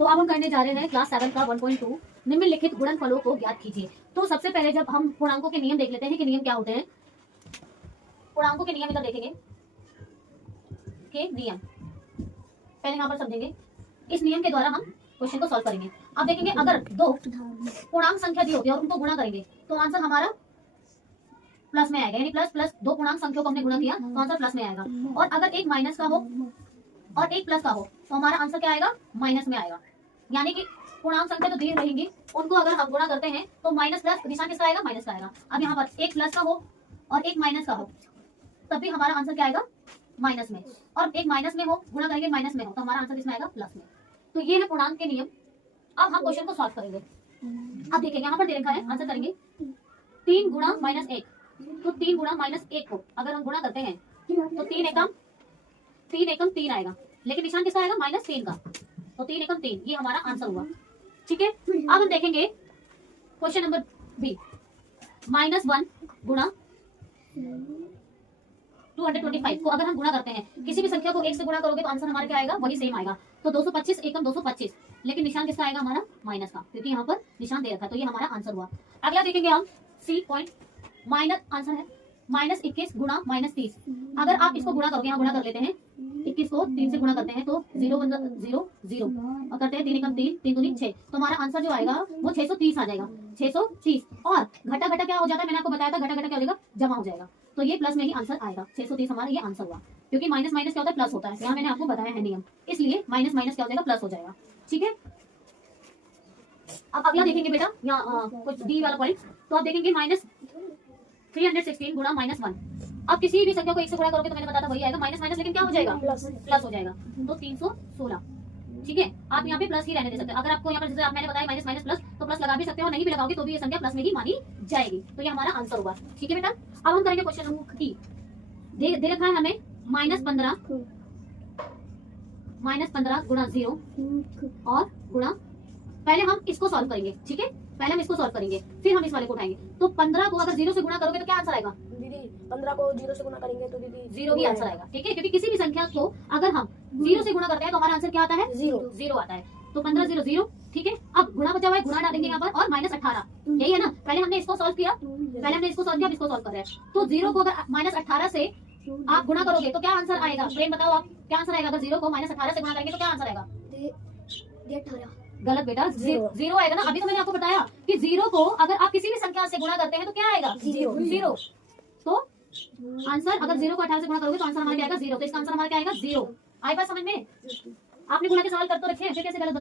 तो अब हम करने जा रहे हैं क्लास 7 का 1.2 निम्नलिखित गुणनफलों को ज्ञात कीजिए। तो सबसे पहले जब हम पूर्णांकों के नियम देख लेते हैं कि नियम क्या होते हैं। पूर्णांकों के नियम इधर देखेंगे के नियम पहले यहाँ पर समझेंगे। इस नियम के द्वारा हम क्वेश्चन को सॉल्व करेंगे। अब देखेंगे अगर दो पूर्णांक संख्या दी होती है और उनको गुणा करेंगे तो आंसर हमारा प्लस में आएगा, यानी प्लस प्लस दो पूर्णांक संख्या को हमने गुणा किया तो आंसर प्लस में आएगा। और अगर एक माइनस का हो और एक प्लस का हो तो हमारा आंसर क्या आएगा, माइनस में आएगा। यानी कि पूर्णांक संख्या तो दी रहेंगी, उनको अगर हम गुणा करते हैं तो माइनस प्लस निशान किसका आएगा, माइनस का आएगा। अब यहाँ पर एक प्लस का हो और एक माइनस का हो तब भी हमारा आंसर क्या आएगा, माइनस में। और एक माइनस में हो गुणा करेंगे माइनस में हो तो हमारा आंसर किसमें आएगा, प्लस में। तो ये है पूर्णांक के नियम। अब हम क्वेश्चन को सॉल्व करेंगे। अब देखेंगे यहाँ पर दे रखा है, आंसर करेंगे 3 गुणा माइनस 1। तो 3 गुणा माइनस 1 को अगर हम गुणा करते हैं तो 3 एकम 3 आएगा, लेकिन निशान किसका आएगा, माइनस 3 का। तो 3 एकम 3 ये हमारा आंसर हुआ। ठीक है, अब हम देखेंगे क्वेश्चन नंबर बी। -1 गुणा 225 को अगर हम गुणा करते हैं, किसी भी संख्या को 1 से गुणा करोगे तो आंसर हमारा क्या आएगा, वही सेम आएगा। तो 225 एकम 225, लेकिन निशान किसका आएगा, हमारा माइनस का, क्योंकि यहाँ पर निशान दे रखा है। तो ये हमारा आंसर हुआ। अगला देखेंगे हम सी पॉइंट, माइनस आंसर है -21 गुणा -30। अगर आप इसको गुणा करोगे, यहाँ गुणा कर लेते हैं, 21 को 3 से गुणा करते हैं तो 0 बन 0 0 और करते हैं 3 एकम 3 3 दूनी 6। तो हमारा आंसर जो आएगा वो 630 आ जाएगा, 630। और घटा घटा क्या हो जाता है, मैंने आपको बताया था, घटा घटा क्या हो जाएगा, जमा हो जाएगा। तो ये प्लस में ही आंसर आएगा। 630 हमारा ये आंसर हुआ, क्योंकि माइनस माइनस क्या होता है, प्लस होता है। यहाँ मैंने आपको बताया है नियम, इसलिए माइनस माइनस क्या हो जाएगा, प्लस हो जाएगा। ठीक है, अब अगला देखेंगे बेटा, यहाँ कुछ डी वाला पॉइंट। तो आप देखेंगे -316 गुणा -1। अब किसी भी संख्या को 1 से गुणा करोगे तो मैंने बताया था वही आएगा, माइनस माइनस लेकिन क्या हो जाएगा, प्लस हो जाएगा। तो 316। ठीक है, आप यहाँ पे प्लस ही रहने दे सकते हो। अगर आपको यहाँ पर जैसे मैंने बताया माइनस माइनस प्लस, तो प्लस लगा भी सकते हो, नहीं भी लगाओगे तो भी ये संख्या प्लस में ही मानी जाएगी। तो ये हमारा आंसर हुआ। ठीक है बेटा, अब हम करेंगे क्वेश्चन नंबर डी। दे रखा है हमें -15 गुणा 0 और गुणा, पहले हम इसको सॉल्व करेंगे। ठीक है, पहले हम इसको सॉल्व करेंगे, फिर हम इस वाले को उठाएंगे। तो 15 को अगर 0 से गुणा करोगे तो क्या आंसर आएगा, दीदी 15 को 0 से गुणा करेंगे तो दीदी 0 ही आंसर आएगा। ठीक है, क्योंकि किसी भी संख्या को अगर हम 0 से गुणा करते हैं तो हमारा आंसर क्या आता है, 0 आता है। तो 15 0 0। ठीक है, अब गुणा बचा हुआ है, गुणा डालेंगे यहाँ पर, और -18 यही है ना। पहले हमने इसको सॉल्व किया, अब इसको सॉल्व कर रहे हैं। तो 0 को अगर -18 से आप गुणा करोगे तो क्या आंसर आएगा, प्रेम बताओ आप, क्या आंसर आएगा। अगर 0 को -18 से गुणा करेंगे तो क्या आंसर आएगा, 18। गलत बेटा, 0 आएगा ना। अभी तो मैंने आपको बताया कि 0 को अगर आप किसी भी संख्या से गुणा करते हैं तो क्या आएगा, 0। तो आंसर अगर 0 को 18 से गुणा करोगे तो आंसर हमारा क्या आएगा, 0। तो इसका आंसर हमारा क्या आएगा, 0। आए बात समझ में, आपने गुणा के सवाल कर तो रखे हैं, फिर कैसे गलत